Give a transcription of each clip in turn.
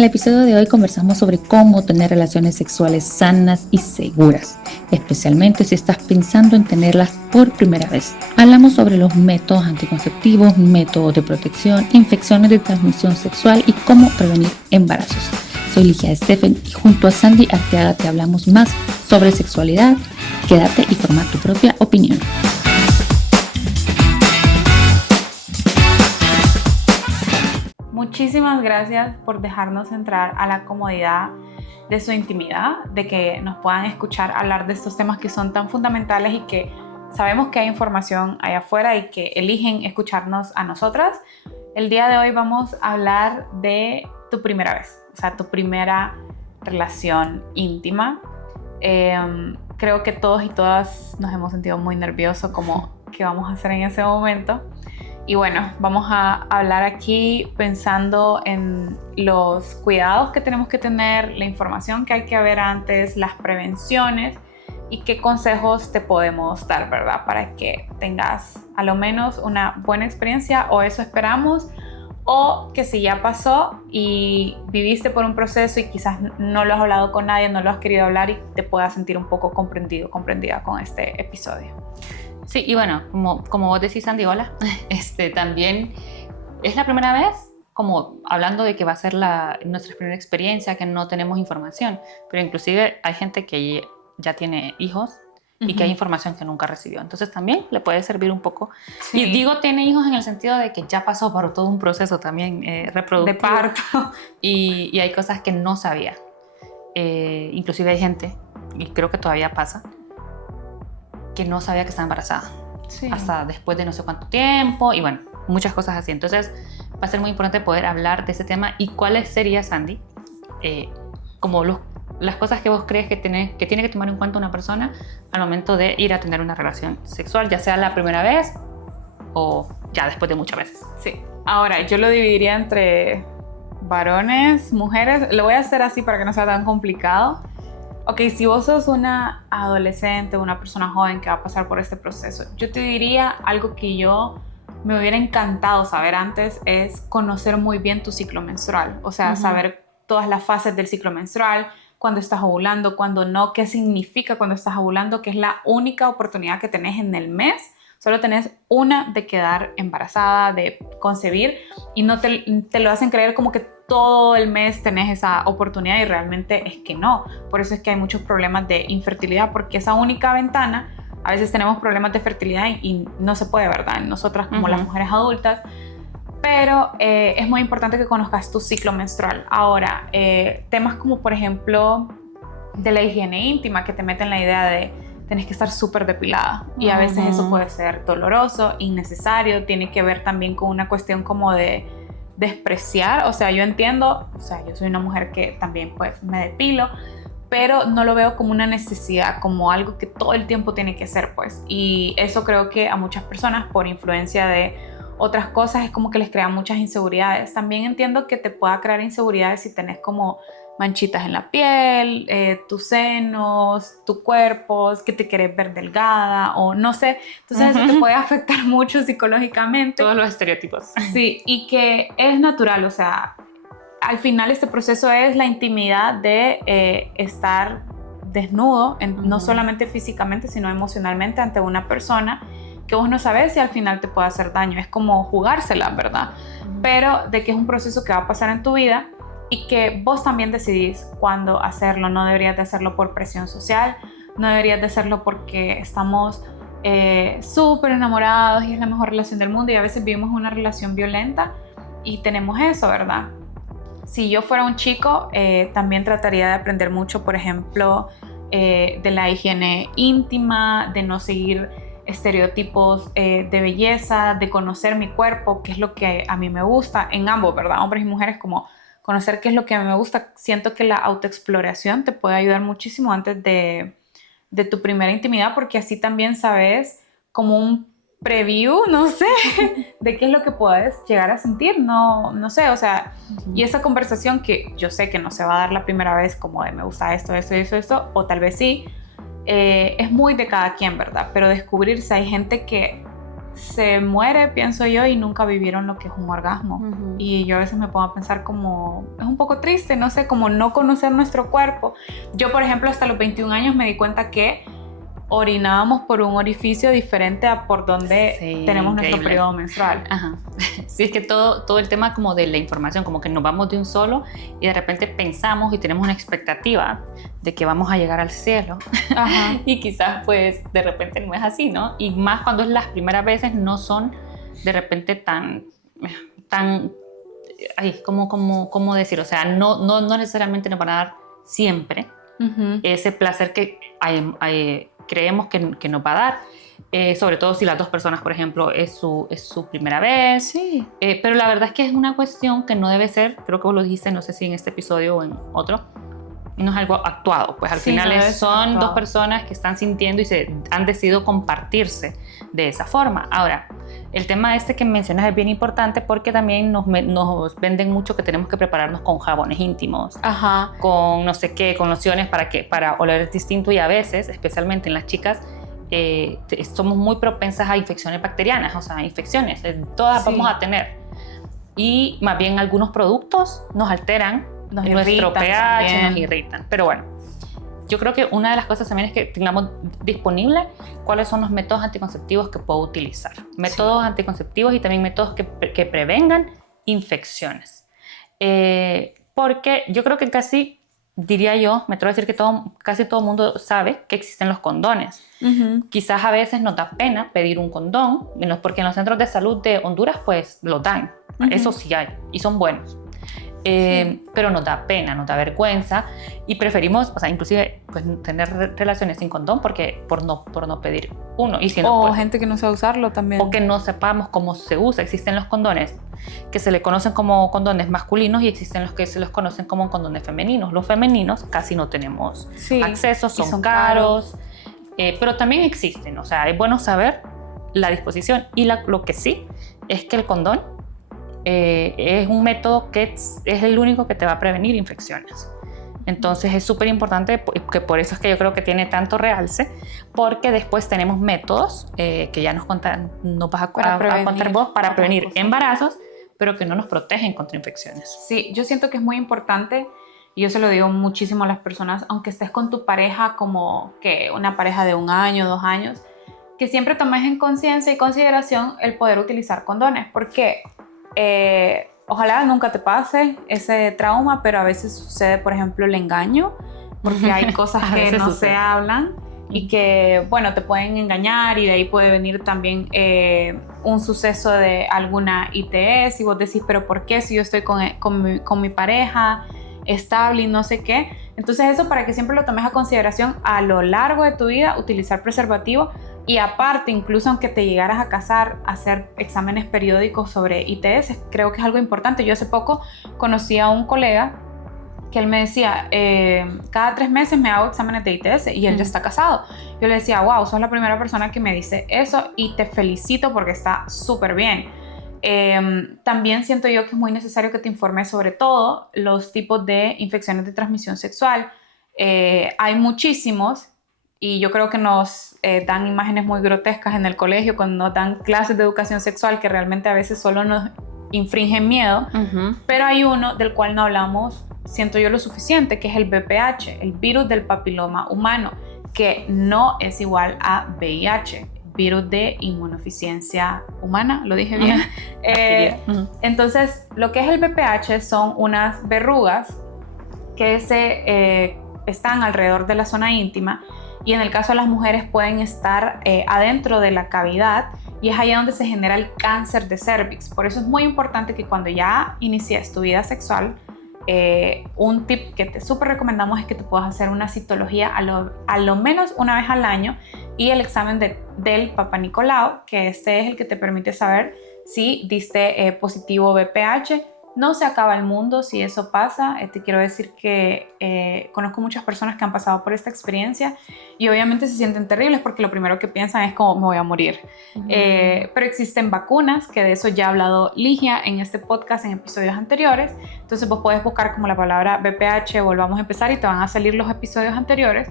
el episodio de hoy conversamos sobre cómo tener relaciones sexuales sanas y seguras, especialmente si estás pensando en tenerlas por primera vez. Hablamos sobre los métodos anticonceptivos, métodos de protección, infecciones de transmisión sexual y cómo prevenir embarazos. Soy Ligia Estefan y junto a Sandy Arteaga te hablamos más sobre sexualidad. Quédate y forma tu propia opinión. Muchísimas gracias por dejarnos entrar a la comodidad de su intimidad, de que nos puedan escuchar hablar de estos temas que son tan fundamentales y que sabemos que hay información allá afuera y que eligen escucharnos a nosotras. El día de hoy vamos a hablar de tu primera vez, o sea, tu primera relación íntima. Creo que todos y todas nos hemos sentido muy nerviosos como qué vamos a hacer en ese momento. Y bueno, vamos a hablar aquí pensando en los cuidados que tenemos que tener, la información que hay que ver antes, las prevenciones y qué consejos te podemos dar, ¿verdad? Para que tengas a lo menos una buena experiencia, o eso esperamos, o que si ya pasó y viviste por un proceso y quizás no lo has hablado con nadie, no lo has querido hablar y te puedas sentir un poco comprendido, comprendida con este episodio. Sí, y bueno, como vos decís, Sandy, hola, también es la primera vez, como hablando de que va a ser nuestra primera experiencia, que no tenemos información, pero inclusive hay gente que ya tiene hijos y que hay información que nunca recibió, entonces también le puede servir un poco. Sí. Y digo tiene hijos en el sentido de que ya pasó por todo un proceso también reproductivo. De parto. Y hay cosas que no sabía. Inclusive hay gente, y creo que todavía pasa, que no sabía que estaba embarazada, sí, hasta después de no sé cuánto tiempo, y bueno, muchas cosas así. Entonces va a ser muy importante poder hablar de ese tema. ¿Y cuáles serían, Sandy, como las cosas que vos crees que tiene que tomar en cuenta una persona al momento de ir a tener una relación sexual, ya sea la primera vez o ya después de muchas veces? Sí, ahora yo lo dividiría entre varones, mujeres. Lo voy a hacer así para que no sea tan complicado. Ok, si vos sos una adolescente, una persona joven que va a pasar por este proceso, yo te diría algo que yo me hubiera encantado saber antes, es conocer muy bien tu ciclo menstrual. O sea, saber todas las fases del ciclo menstrual, cuando estás ovulando, cuando no, qué significa cuando estás ovulando, que es la única oportunidad que tenés en el mes. Solo tenés una de quedar embarazada, de concebir, y no te lo hacen creer como que todo el mes tenés esa oportunidad, y realmente es que no. Por eso es que hay muchos problemas de infertilidad, porque esa única ventana, a veces tenemos problemas de fertilidad y no se puede, ¿verdad? Nosotras como las mujeres adultas. Pero es muy importante que conozcas tu ciclo menstrual. Ahora, temas como por ejemplo de la higiene íntima, que te meten la idea de tenés que estar súper depilada, y a veces eso puede ser doloroso, innecesario, tiene que ver también con una cuestión como de despreciar. O sea, yo entiendo, o sea, yo soy una mujer que también pues me depilo, pero no lo veo como una necesidad, como algo que todo el tiempo tiene que ser, pues. Y eso creo que a muchas personas, por influencia de otras cosas, es como que les crea muchas inseguridades. También entiendo que te pueda crear inseguridades si tenés como manchitas en la piel, tus senos, tu cuerpo, que te querés ver delgada o no sé. Entonces eso te puede afectar mucho psicológicamente. Todos los estereotipos. Sí, y que es natural, o sea, al final este proceso es la intimidad de estar desnudo, no solamente físicamente, sino emocionalmente ante una persona que vos no sabés si al final te puede hacer daño. Es como jugársela, ¿verdad? Pero de que es un proceso que va a pasar en tu vida y que vos también decidís cuándo hacerlo. No deberías de hacerlo por presión social, no deberías de hacerlo porque estamos súper enamorados y es la mejor relación del mundo, y a veces vivimos una relación violenta y tenemos eso, ¿verdad? Si yo fuera un chico, también trataría de aprender mucho, por ejemplo, de la higiene íntima, de no seguir estereotipos de belleza, de conocer mi cuerpo, qué es lo que a mí me gusta, en ambos, ¿verdad? Hombres y mujeres, como conocer qué es lo que a mí me gusta. Siento que la autoexploración te puede ayudar muchísimo antes de tu primera intimidad, porque así también sabes como un preview, no sé, de qué es lo que puedes llegar a sentir, no sé, o sea, y esa conversación que yo sé que no se va a dar la primera vez como de me gusta esto, o tal vez sí, es muy de cada quien, ¿verdad? Pero descubrirse, hay gente que se muere, pienso yo, y nunca vivieron lo que es un orgasmo. Ujú. Y yo a veces me pongo a pensar como, es un poco triste, no sé, como no conocer nuestro cuerpo. Yo, por ejemplo, hasta los 21 años me di cuenta que orinábamos por un orificio diferente a por donde Sí, tenemos nuestro increíble. periodo menstrual. Ajá. Sí, es que todo el tema como de la información, como que nos vamos de un solo y de repente pensamos y tenemos una expectativa de que vamos a llegar al cielo. Ajá. Y quizás pues de repente no es así, ¿no? Y más cuando es las primeras veces no son de repente tan, ay, ¿cómo decir? O sea, no necesariamente nos van a dar siempre Uh-huh. ese placer que creemos que nos va a dar, sobre todo si las dos personas, por ejemplo, es su primera vez. Sí. Pero la verdad es que es una cuestión que no debe ser, creo que vos lo dijiste, no sé si en este episodio o en otro, no es algo actuado, pues al Sí, final no debe ser son actuado. dos personas que están sintiendo y han decidido compartirse de esa forma. Ahora, el tema este que mencionas es bien importante porque también nos venden mucho que tenemos que prepararnos con jabones íntimos, Ajá. con no sé qué, con lociones para oler distinto, y a veces, especialmente en las chicas, somos muy propensas a infecciones bacterianas, o sea, infecciones, todas Sí. vamos a tener. Y más bien algunos productos nos alteran nuestro irritan pH, también. nos irritan. Pero bueno, yo creo que una de las cosas también es que tengamos disponible cuáles son los métodos anticonceptivos que puedo utilizar. Métodos anticonceptivos y también métodos que prevengan infecciones. Porque yo creo que diría yo, me atrevo a decir que casi todo el mundo sabe que existen los condones. Uh-huh. Quizás a veces nos da pena pedir un condón, porque en los centros de salud de Honduras pues los dan. Uh-huh. Eso sí hay y son buenos. Pero nos da pena, nos da vergüenza y preferimos, o sea, inclusive pues, tener relaciones sin condón por no pedir uno. Y si no, O pues, gente que no sabe usarlo también. o que no sepamos cómo se usa. Existen los condones que se le conocen como condones masculinos y existen los que se los conocen como condones femeninos. Los femeninos casi no tenemos Sí, acceso, y son caros, pero también existen. O sea, es bueno saber la disposición. Y lo que sí es que el condón es un método que es el único que te va a prevenir infecciones. Entonces es súper importante, que por eso es que yo creo que tiene tanto realce, porque después tenemos métodos que ya nos vas a contar vos para prevenir embarazos, pero que no nos protegen contra infecciones. Sí, yo siento que es muy importante, y yo se lo digo muchísimo a las personas, aunque estés con tu pareja como que una pareja de 1 año, 2 años, que siempre tomes en conciencia y consideración el poder utilizar condones, porque ojalá nunca te pase ese trauma, pero a veces sucede, por ejemplo, el engaño, porque hay cosas que no se hablan y que, bueno, te pueden engañar, y de ahí puede venir también un suceso de alguna ITS y vos decís, pero ¿por qué? Si yo estoy con mi pareja estable y no sé qué. Entonces eso, para que siempre lo tomes a consideración a lo largo de tu vida, utilizar preservativo. Y aparte, incluso aunque te llegaras a casar, hacer exámenes periódicos sobre ITS, creo que es algo importante. Yo hace poco conocí a un colega que él me decía, cada 3 meses me hago exámenes de ITS, y él ya está casado. Yo le decía, wow, sos la primera persona que me dice eso y te felicito porque está súper bien. También siento yo que es muy necesario que te informes sobre todo los tipos de infecciones de transmisión sexual. Hay muchísimos, y yo creo que nos dan imágenes muy grotescas en el colegio cuando nos dan clases de educación sexual que realmente a veces solo nos infringen miedo. Uh-huh. Pero hay uno del cual no hablamos, siento yo, lo suficiente, que es el VPH, el virus del papiloma humano, que no es igual a VIH, virus de inmunodeficiencia humana, ¿lo dije bien? Uh-huh. Entonces, lo que es el VPH son unas verrugas que están alrededor de la zona íntima, y en el caso de las mujeres pueden estar adentro de la cavidad, y es ahí donde se genera el cáncer de cervix. Por eso es muy importante que cuando ya inicies tu vida sexual, un tip que te súper recomendamos es que te puedas hacer una citología a lo menos una vez al año, y el examen del Papa Nicolau, que este es el que te permite saber si diste positivo VPH No se acaba el mundo si eso pasa. Te quiero decir que conozco muchas personas que han pasado por esta experiencia y obviamente se sienten terribles porque lo primero que piensan es como me voy a morir. Pero existen vacunas, que de eso ya ha hablado Ligia en este podcast en episodios anteriores. Entonces vos podés buscar como la palabra BPH, volvamos a empezar, y te van a salir los episodios anteriores.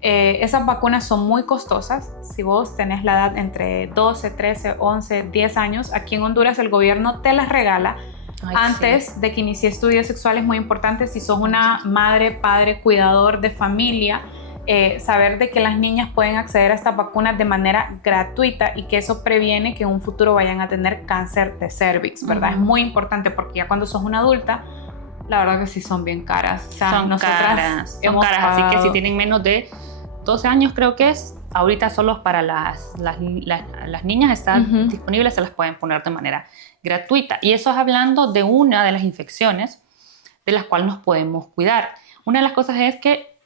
Esas vacunas son muy costosas. Si vos tenés la edad entre 12, 13, 11, 10 años, aquí en Honduras el gobierno te las regala. Antes de que inicies tu vida sexual. Es muy importante, si sos una madre, padre, cuidador de familia, saber de que las niñas pueden acceder a estas vacunas de manera gratuita y que eso previene que en un futuro vayan a tener cáncer de cervix, ¿verdad? Es muy importante porque ya cuando sos una adulta, la verdad que sí son bien caras. O sea, son caras, así que si tienen menos de 12 años, creo que es, ahorita solo para las niñas están disponibles, se las pueden poner de manera gratuita. Y eso es hablando de una de las infecciones de las cuales nos podemos cuidar. Una de las cosas es que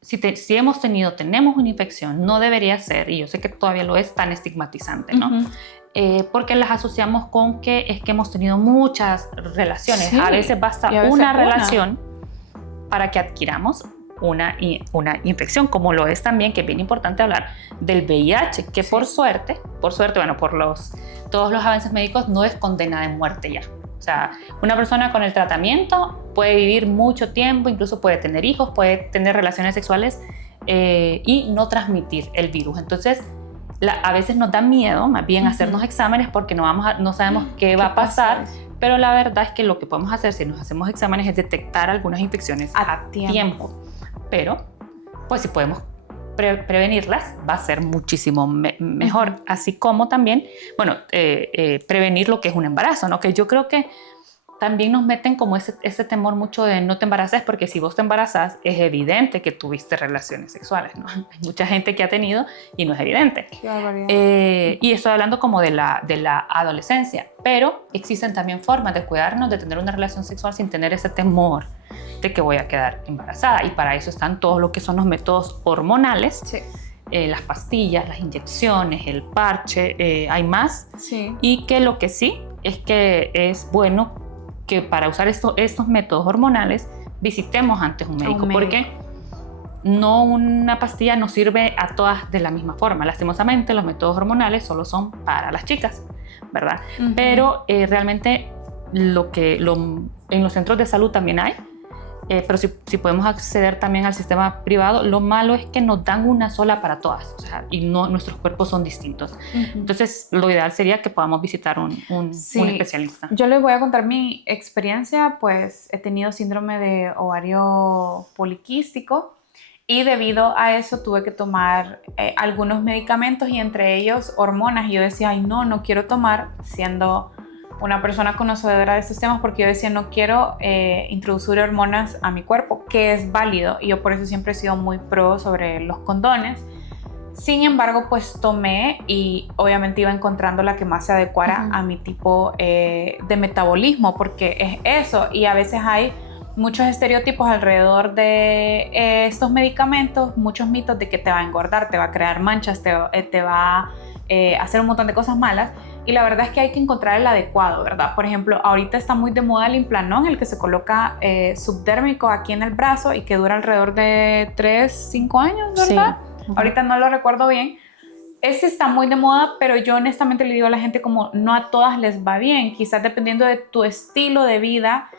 si tenemos una infección, no debería ser, y yo sé que todavía lo es, tan estigmatizante, ¿no? Porque las asociamos con que es que hemos tenido muchas relaciones. Sí, a veces basta una relación para que adquiramos una infección, como lo es también, que es bien importante hablar del VIH, que por suerte, bueno, por todos los avances médicos, no es condena de muerte ya. O sea, una persona con el tratamiento puede vivir mucho tiempo, incluso puede tener hijos, puede tener relaciones sexuales y no transmitir el virus. Entonces, a veces nos da miedo más bien hacernos exámenes porque no sabemos qué va a pasar. Pero la verdad es que lo que podemos hacer si nos hacemos exámenes es detectar algunas infecciones a tiempo. Pero, pues si podemos prevenirlas, va a ser muchísimo mejor. Así como también, bueno, prevenir lo que es un embarazo, ¿no? Que yo creo que también nos meten como ese temor mucho de no te embaraces, porque si vos te embarazas es evidente que tuviste relaciones sexuales, ¿no? Hay mucha gente que ha tenido y no es evidente. Y estoy hablando como de la adolescencia, pero existen también formas de cuidarnos, de tener una relación sexual sin tener ese temor de que voy a quedar embarazada, y para eso están todo lo que son los métodos hormonales. Sí. Las pastillas, las inyecciones, el parche, hay más. Sí. Y que lo que sí es que es bueno que para usar estos métodos hormonales visitemos antes un médico, porque no, una pastilla no sirve a todas de la misma forma. Lastimosamente los métodos hormonales solo son para las chicas, ¿verdad? Pero realmente en los centros de salud también hay, pero si podemos acceder también al sistema privado. Lo malo es que nos dan una sola para todas, o sea, y nuestros cuerpos son distintos. Entonces lo ideal sería que podamos visitar un especialista. Yo les voy a contar mi experiencia. Pues he tenido síndrome de ovario poliquístico y debido a eso tuve que tomar algunos medicamentos, y entre ellos hormonas. Y yo decía, ay no quiero tomar, siendo una persona conocedora de estos temas, porque yo decía, no quiero introducir hormonas a mi cuerpo, que es válido, y yo por eso siempre he sido muy pro sobre los condones. Sin embargo, pues tomé, y obviamente iba encontrando la que más se adecuara a mi tipo de metabolismo, porque es eso. Y a veces hay muchos estereotipos alrededor de estos medicamentos, muchos mitos de que te va a engordar, te va a crear manchas, te va a hacer un montón de cosas malas. Y la verdad es que hay que encontrar el adecuado, ¿verdad? Por ejemplo, ahorita está muy de moda el Implanon, el que se coloca subdérmico aquí en el brazo y que dura alrededor de 3-5 años, ¿verdad? Sí. Ahorita no lo recuerdo bien. Ese está muy de moda, pero yo honestamente le digo a la gente como no a todas les va bien. Quizás dependiendo de tu estilo de vida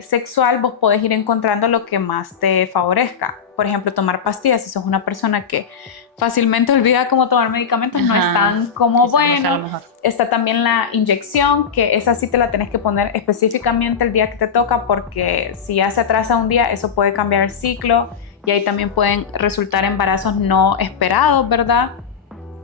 sexual, vos podés ir encontrando lo que más te favorezca. Por ejemplo, tomar pastillas, si sos una persona que fácilmente olvida cómo tomar medicamentos, no es tan como bueno. Está también la inyección, que esa sí te la tenés que poner específicamente el día que te toca, porque si ya se atrasa un día, eso puede cambiar el ciclo, y ahí también pueden resultar embarazos no esperados, ¿verdad?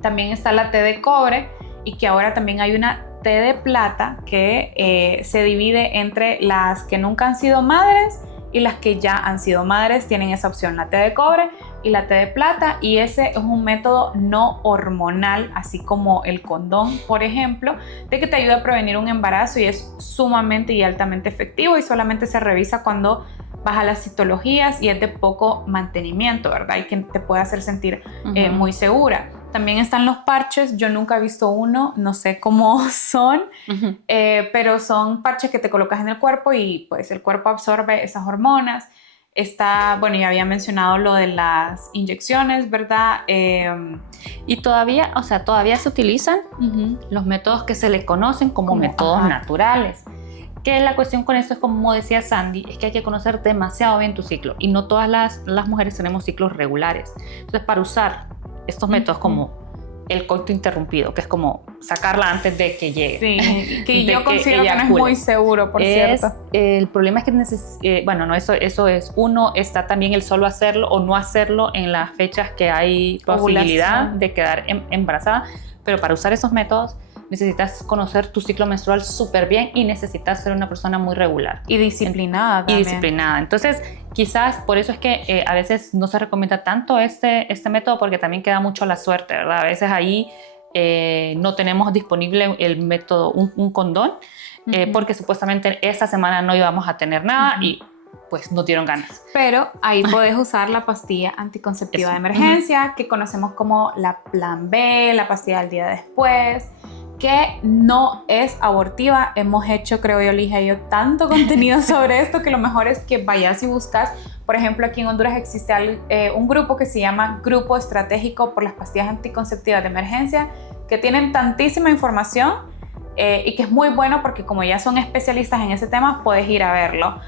También está la T de cobre, y que ahora también hay una T de plata que se divide entre las que nunca han sido madres y las que ya han sido madres. Tienen esa opción, la T de cobre y la T de plata, y ese es un método no hormonal, así como el condón, por ejemplo, de que te ayuda a prevenir un embarazo, y es sumamente y altamente efectivo, y solamente se revisa cuando vas a las citologías y es de poco mantenimiento, ¿verdad? Y que te puede hacer sentir muy segura. También están los parches, yo nunca he visto uno, no sé cómo son, pero son parches que te colocas en el cuerpo y pues el cuerpo absorbe esas hormonas. Está, bueno, ya había mencionado lo de las inyecciones, ¿verdad? Y todavía, o sea, todavía se utilizan los métodos que se le conocen como métodos naturales. Que la cuestión con esto es, como decía Sandy, es que hay que conocer demasiado bien tu ciclo y no todas las mujeres tenemos ciclos regulares. Entonces, para usar estos métodos como el coito interrumpido, que es como sacarla antes de que llegue. Sí, que yo considero que no es muy seguro, por cierto. El problema es que bueno, no, eso es uno, está también el solo hacerlo o no hacerlo en las fechas que hay posibilidad de quedar embarazada, pero para usar esos métodos necesitas conocer tu ciclo menstrual súper bien y necesitas ser una persona muy regular. Y disciplinada también. Y disciplinada. Entonces, quizás por eso es que a veces no se recomienda tanto este método, porque también queda mucho a la suerte, ¿verdad? A veces ahí no tenemos disponible el método, un condón, porque supuestamente esta semana no íbamos a tener nada y pues no dieron ganas. Pero ahí podés usar la pastilla anticonceptiva de emergencia, que conocemos como la Plan B, la pastilla del día después, que no es abortiva. Hemos hecho, creo yo, Ligia y yo, tanto contenido sobre esto que lo mejor es que vayas y buscas. Por ejemplo, aquí en Honduras existe un grupo que se llama Grupo Estratégico por las Pastillas Anticonceptivas de Emergencia, que tienen tantísima información y que es muy bueno porque como ya son especialistas en ese tema, puedes ir a verlo.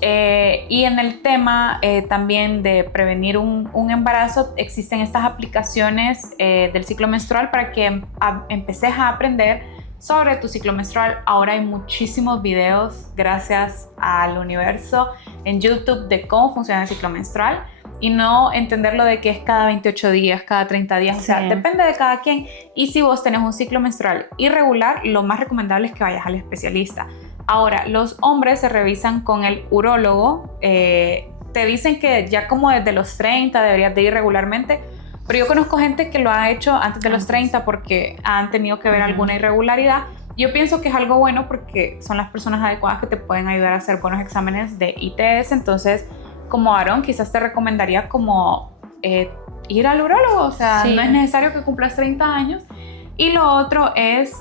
Y en el tema también de prevenir un embarazo, existen estas aplicaciones del ciclo menstrual para que empeces a aprender sobre tu ciclo menstrual. Ahora hay muchísimos videos, gracias al universo, en YouTube de cómo funciona el ciclo menstrual y no entenderlo de que es cada 28 días, cada 30 días, o sea, depende de cada quien. Y si vos tenés un ciclo menstrual irregular, lo más recomendable es que vayas al especialista. Ahora, los hombres se revisan con el urólogo, te dicen que ya como desde los 30 deberías de ir regularmente, pero yo conozco gente que lo ha hecho antes de los 30 porque han tenido que ver alguna irregularidad. Yo pienso que es algo bueno porque son las personas adecuadas que te pueden ayudar a hacer buenos exámenes de ITS, entonces como varón quizás te recomendaría como ir al urólogo, o sea, no es necesario que cumplas 30 años. Y lo otro es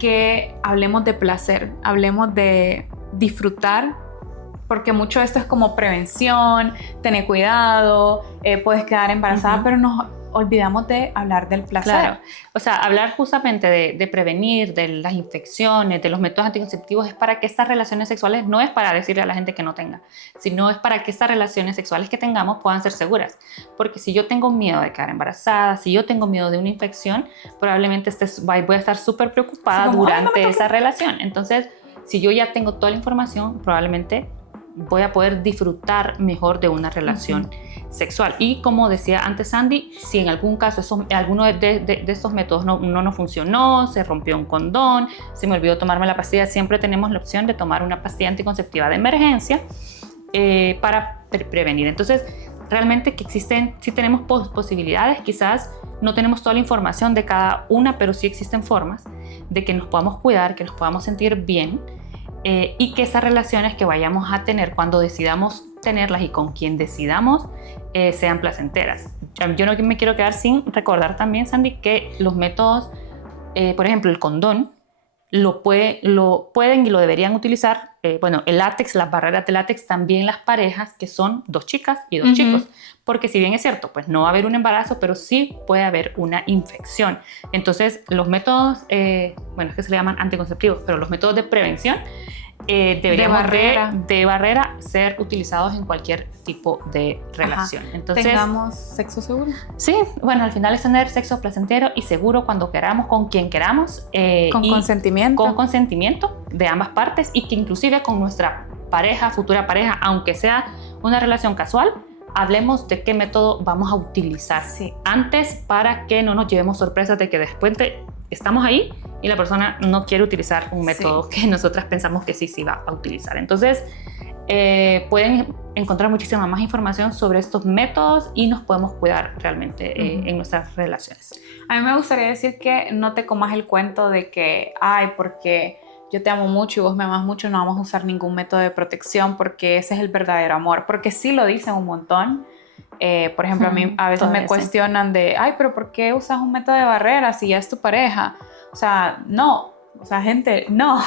que hablemos de placer, hablemos de disfrutar, porque mucho de esto es como prevención, tener cuidado, puedes quedar embarazada, pero nos olvidamos de hablar del placer. Claro, o sea, hablar justamente de prevenir, de las infecciones, de los métodos anticonceptivos, es para que estas relaciones sexuales, no es para decirle a la gente que no tenga, sino es para que estas relaciones sexuales que tengamos puedan ser seguras. Porque si yo tengo miedo de quedar embarazada, si yo tengo miedo de una infección, probablemente voy a estar súper preocupada durante esa relación. Entonces, si yo ya tengo toda la información, probablemente voy a poder disfrutar mejor de una relación sexual. Y como decía antes Sandy, si en algún caso alguno de estos métodos no nos funcionó, se rompió un condón, se me olvidó tomarme la pastilla, siempre tenemos la opción de tomar una pastilla anticonceptiva de emergencia para prevenir. Entonces, realmente que existen, sí tenemos posibilidades, quizás no tenemos toda la información de cada una, pero sí existen formas de que nos podamos cuidar, que nos podamos sentir bien, y que esas relaciones que vayamos a tener cuando decidamos tenerlas y con quien decidamos sean placenteras. Yo no me quiero quedar sin recordar también, Sandy, que los métodos, por ejemplo, el condón, lo pueden y lo deberían utilizar, bueno, el látex, las barreras de látex, también las parejas que son 2 chicas y 2 chicos, porque si bien es cierto, pues no va a haber un embarazo, pero sí puede haber una infección. Entonces, los métodos, bueno, es que se le llaman anticonceptivos, pero los métodos de prevención deberían de barrera ser utilizados en cualquier tipo de relación. Entonces, tengamos sexo seguro. Sí, bueno, al final es tener sexo placentero y seguro cuando queramos, con quien queramos. Con consentimiento. Con consentimiento de ambas partes y que inclusive con nuestra pareja, futura pareja, aunque sea una relación casual, hablemos de qué método vamos a utilizar antes para que no nos llevemos sorpresas de que después estamos ahí y la persona no quiere utilizar un método que nosotras pensamos que sí va a utilizar. Entonces, pueden encontrar muchísima más información sobre estos métodos y nos podemos cuidar realmente en nuestras relaciones. A mí me gustaría decir que no te comas el cuento de que, ay, porque yo te amo mucho y vos me amas mucho, no vamos a usar ningún método de protección porque ese es el verdadero amor, porque sí lo dicen un montón. Por ejemplo, a mí a veces me cuestionan de, ay, pero ¿por qué usas un método de barrera si ya es tu pareja? O sea, no. O sea, gente, no.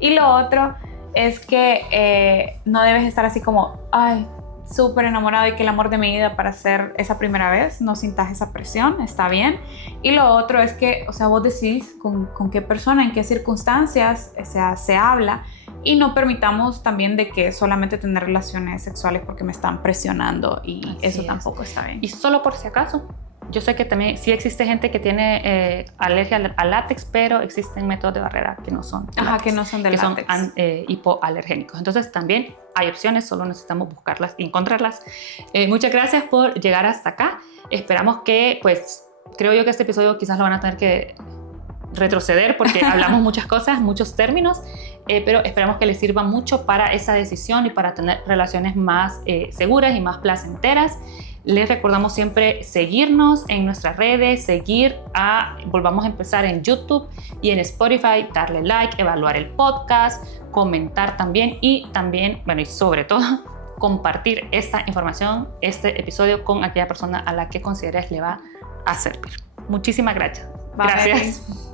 Y lo otro es que no debes estar así como, ay, súper enamorado y que el amor de mi vida para hacer esa primera vez, no sintas esa presión, está bien. Y lo otro es que, o sea, vos decidís con qué persona, en qué circunstancias, o sea, se habla, y no permitamos también de que solamente tener relaciones sexuales porque me están presionando, y así eso tampoco está bien. Y solo por si acaso, yo sé que también sí existe gente que tiene alergia al látex, pero existen métodos de barrera que no son de látex, que no son de látex. Son hipoalergénicos. Entonces también hay opciones, solo necesitamos buscarlas y encontrarlas. Muchas gracias por llegar hasta acá. Esperamos que, pues, creo yo que este episodio quizás lo van a tener que retroceder porque hablamos muchas cosas, muchos términos, pero esperamos que les sirva mucho para esa decisión y para tener relaciones más seguras y más placenteras. Les recordamos siempre seguirnos en nuestras redes, volvamos a empezar en YouTube y en Spotify, darle like, evaluar el podcast, comentar también y sobre todo compartir esta información, este episodio con aquella persona a la que consideres le va a servir. Muchísimas gracias. Bye. Gracias.